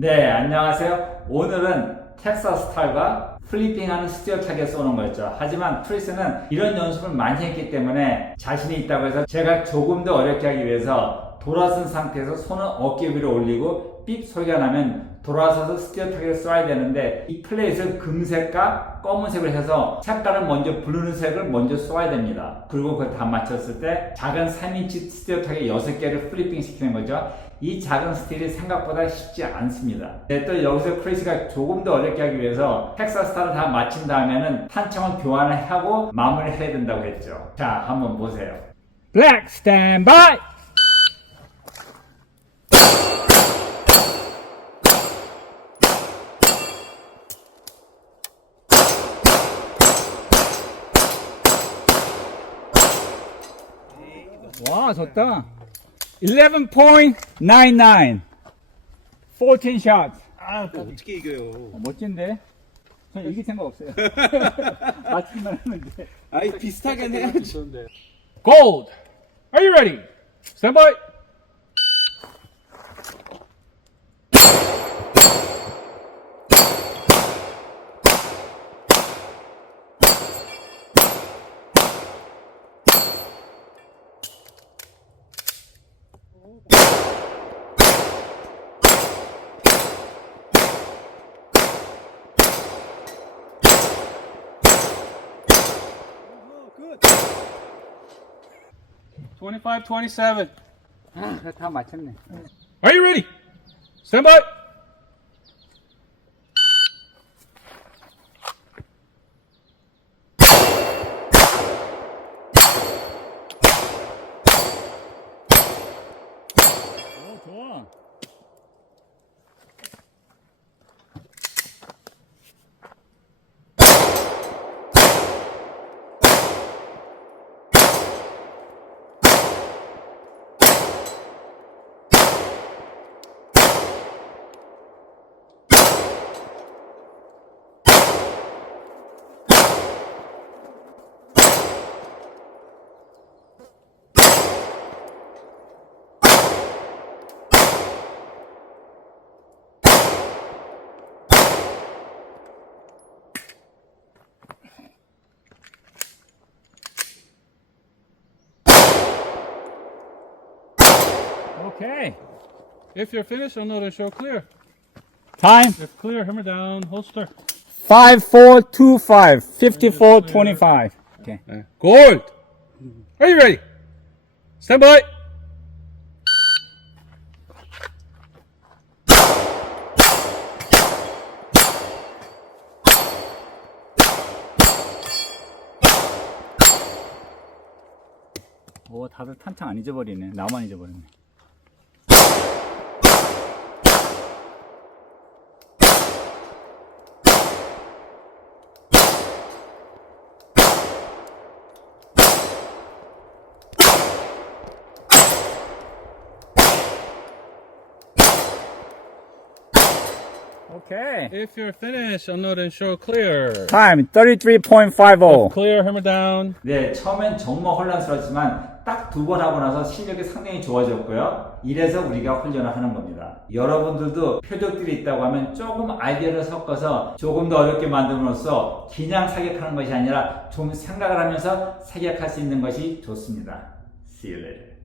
네, 안녕하세요. 오늘은 텍사스 스타일과 플리핑하는 스티어 타겟 쏘는 거였죠. 하지만 크리스는 이런 연습을 많이 했기 때문에 자신이 있다고 해서 제가 조금 더 어렵게 하기 위해서 돌아선 상태에서 손을 어깨 위로 올리고 삑 소리가 나면 돌아서서 스티어 타겟을 쏴야 되는데 이 플레이를 금색과 검은색을 해서 색깔을 먼저 부르는 색을 먼저 쏘아야 됩니다. 그리고 그걸 다 맞췄을 때 작은 3인치 스티어 타겟 6개를 플리핑 시키는 거죠. 이 작은 스틸이 생각보다 쉽지 않습니다. 네, 또 여기서 크리스가 조금 더 어렵게 하기 위해서 텍사스타를 다 마친 다음에는 탄창을 교환을 하고 마무리를 해야 된다고 했죠. 자, 한번 보세요. Stand by. 와, 좋다. 11.99. 14 shots. 아, 어떻게 이겨요? 어, 멋진데? 전 이길 생각 없어요. 맞기만 하면 돼. 아이, 비슷하게 해야지. Gold. Are you ready? Stand by. Twenty-five, twenty-seven. 아, 다 맞췄네. Are you ready? Stand by. Okay. If you're finished, I'll know to show clear. Time. If clear, hammer down, holster. 5425. 5425. Okay. Uh, Gold! Are you ready? Stand by! 오, 다들 탄창 안 잊어버리네. 나만 잊어버리네. Okay. If you're finished, I'll know to show clear. Time 33.50. Clear, hammer down. 네, 처음엔 정말 혼란스럽지만 딱 두 번 하고 나서 실력이 상당히 좋아졌고요. 이래서 우리가 훈련을 하는 겁니다. 여러분들도 표적들이 있다고 하면 조금 아이디어를 섞어서 조금 더 어렵게 만듦으로써 그냥 사격하는 것이 아니라 좀 생각을 하면서 사격할 수 있는 것이 좋습니다. See you later.